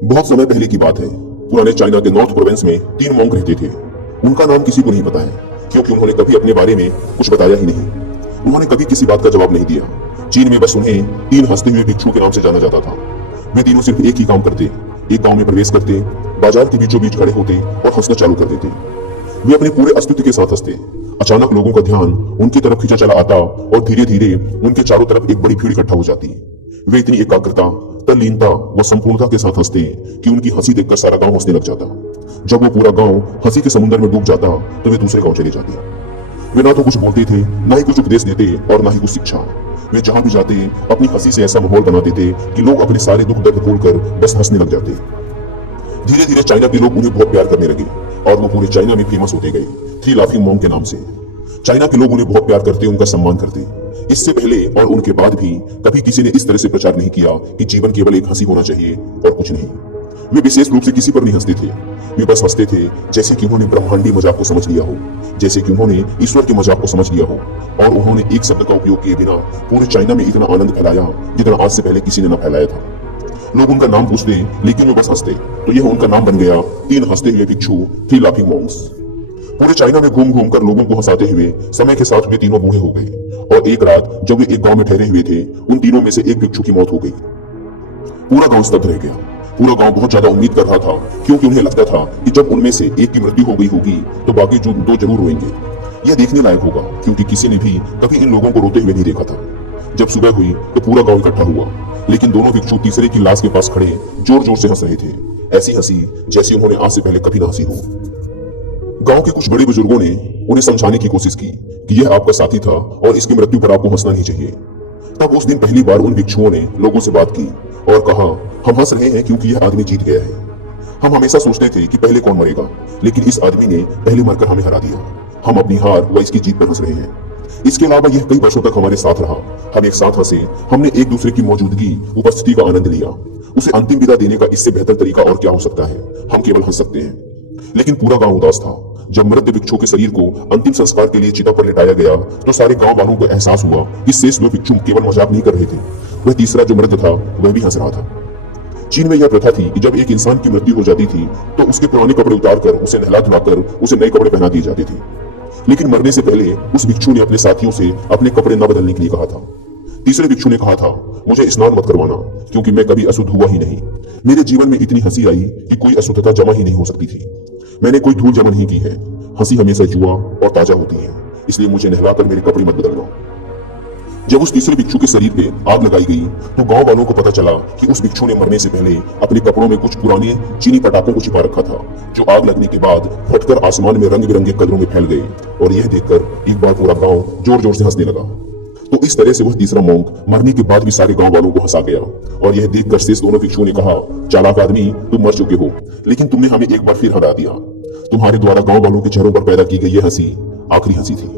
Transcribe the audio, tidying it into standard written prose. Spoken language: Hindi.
बहुत समय पहले की बात है। पुराने चाइना के नॉर्थ प्रोविंस में 3 मॉन्क रहते थे। उनका नाम किसी को नहीं पता है, क्योंकि उन्होंने कभी अपने बारे में कुछ बताया ही नहीं। उन्होंने कभी किसी बात का जवाब नहीं दिया। चीन में बस उन्हें 3 हंसते हुए भिक्षु के नाम से जाना जाता था। वे तीनों सिर्फ एक ही काम करते, एक गांव में प्रवेश करते, बाजार के बीचों बीच खड़े होते और हंसना चालू कर देते। वे अपने पूरे अस्तित्व के साथ हंसते। अचानक लोगों का ध्यान उनकी तरफ खींचा चला आता और धीरे धीरे उनके चारों तरफ एक बड़ी भीड़ इकट्ठा हो जाती। वे इतनी एकाग्रता, तल्लीनता व संपूर्णता के साथ हंसते कि उनकी हंसी देखकर सारा गांव हंसने लग जाता। जब वो पूरा गांव हंसी के समुद्र में डूब जाता तो वे दूसरे गांव चले जाते। वे ना तो कुछ बोलते थे, ना ही कुछ उपदेश देते और ना ही कुछ शिक्षा। वे जहां भी जाते अपनी हंसी से ऐसा माहौल बना देते कि लोग अपने सारे दुख दर्द खोलकर बस हंसने लग जाते। धीरे धीरे चाइना के लोग उन्हें बहुत प्यार करने लगे और वो पूरे चाइना में फेमस होते गए, 3 लाफिंग मॉन्क के नाम से। चाइना के लोग उन्हें बहुत प्यार करते, उनका सम्मान करते। इससे पहले और उनके बाद भी कभी किसी ने इस तरह से प्रचार नहीं किया कि जीवन केवल एक हंसी होना चाहिए और कुछ नहीं। वे विशेष रूप से किसी पर नहीं हंसते थे। वे बस हंसते थे जैसे कि उन्होंने ब्रह्मांडी मजाक को समझ लिया हो, जैसे कि उन्होंने ईश्वर के मजाक को समझ लिया हो। और उन्होंने एक शब्द का उपयोग किए बिना पूरे चाइना में इतना आनंद फैलाया जितना आज से पहले किसी ने न फैलाया था। लोग उनका नाम पूछते लेकिन वे बस हंसते, तो यह उनका नाम बन गया 3 हंसते हुए भिक्षु, 3 लाफिंग मॉन्क्स। पूरे चाइना में घूम घूम कर लोगों को हंसाते हुए समय के साथ वे तीनों बूढ़े हो गए और एक रात जब वे एक गांव में ठहरे हुए थे, उन तीनों में से एक भिक्षु की मौत हो गई। पूरा गांव स्तब्ध रह गया। पूरा गांव बहुत ज्यादा उम्मीद कर रहा था, क्योंकि उन्हें लगता था कि जब उनमें से एक की मृत्यु हो गई होगी तो बाकी जो 2 जरूर रोएंगे। यह देखने लायक होगा, क्योंकि किसी ने भी कभी इन लोगों को रोते हुए नहीं देखा था। जब सुबह हुई तो पूरा गांव इकट्ठा हुआ, लेकिन दोनों भिक्षु तीसरे की लाश के पास खड़े जोर जोर से हंस रहे थे। ऐसी हंसी जैसी उन्होंने आज से पहले कभी ना हंसी हो। गांव के कुछ बड़े बुजुर्गों ने उन्हें समझाने की कोशिश की कि यह आपका साथी था और इसकी मृत्यु पर आपको हंसना नहीं चाहिए। तब उस दिन पहली बार उन भिक्षुओं ने लोगों से बात की और कहा, हम हंस रहे हैं क्योंकि यह आदमी जीत गया है। हम हमेशा सोचते थे कि पहले कौन मरेगा, लेकिन इस आदमी ने पहले मरकर हमें हरा दिया। हम अपनी हार व इसकी जीत पर हंस रहे हैं। इसके अलावा यह कई वर्षों तक हमारे साथ रहा। हम एक साथ हंसे, हमने एक दूसरे की मौजूदगी, उपस्थिति का आनंद लिया। उसे अंतिम विदा देने का इससे बेहतर तरीका और क्या हो सकता है। हम केवल हंस सकते हैं। लेकिन पूरा गांव उदास था। जब मृत भिक्षु के शरीर को अंतिम संस्कार के लिए चिता पर लिटाया गया तो सारे गांव वालों को एहसास हुआ कि शेष 2 भिक्षु केवल मजाक नहीं कर रहे थे, वह तीसरा जो मृत था वह भी हंस रहा था। चीन में यह प्रथा थी कि जब एक इंसान की मृत्यु हो जाती थी तो उसके पुराने कपड़े उतारकर उसे नहला धुलाकर उसे नए कपड़े पहना दिए जाते थे। लेकिन मरने से पहले उस भिक्षु ने अपने साथियों से अपने कपड़े न बदलने के लिए कहा था। तीसरे भिक्षु ने कहा था, मुझे स्नान मत करवाना, क्योंकि मैं कभी अशुद्ध हुआ ही नहीं। मेरे जीवन में इतनी हंसी आई कि कोई अशुद्धता जमा ही नहीं हो सकती थी। मैंने कोई धूल जमा नहीं की है। हंसी हमेशा जुआ और ताजा होती है, इसलिए मुझे नहलाकर मेरे कपड़े मत बदलना। जब उस तीसरे भिक्षु के शरीर पे आग लगाई गई तो गांव वालों को पता चला कि उस भिक्षु ने मरने से पहले अपने कपड़ों में कुछ पुराने चीनी पटाखों को छिपा रखा था, जो आग लगने के बाद फटकर आसमान में रंग बिरंगे कलरों में फैल गए। और यह देखकर एक बार पूरा गांव जोर जोर से हंसने लगा। तो इस तरह से वह तीसरा मॉन्क मरने के बाद भी सारे गांव वालों को हंसा गया। और यह देखकर शेष दोनों भिक्षुओं ने कहा, चालाक आदमी, तुम मर चुके हो, लेकिन तुमने हमें एक बार फिर हरा दिया। तुम्हारे द्वारा गांव वालों के चेहरों पर पैदा की गई यह हंसी आखिरी हंसी थी।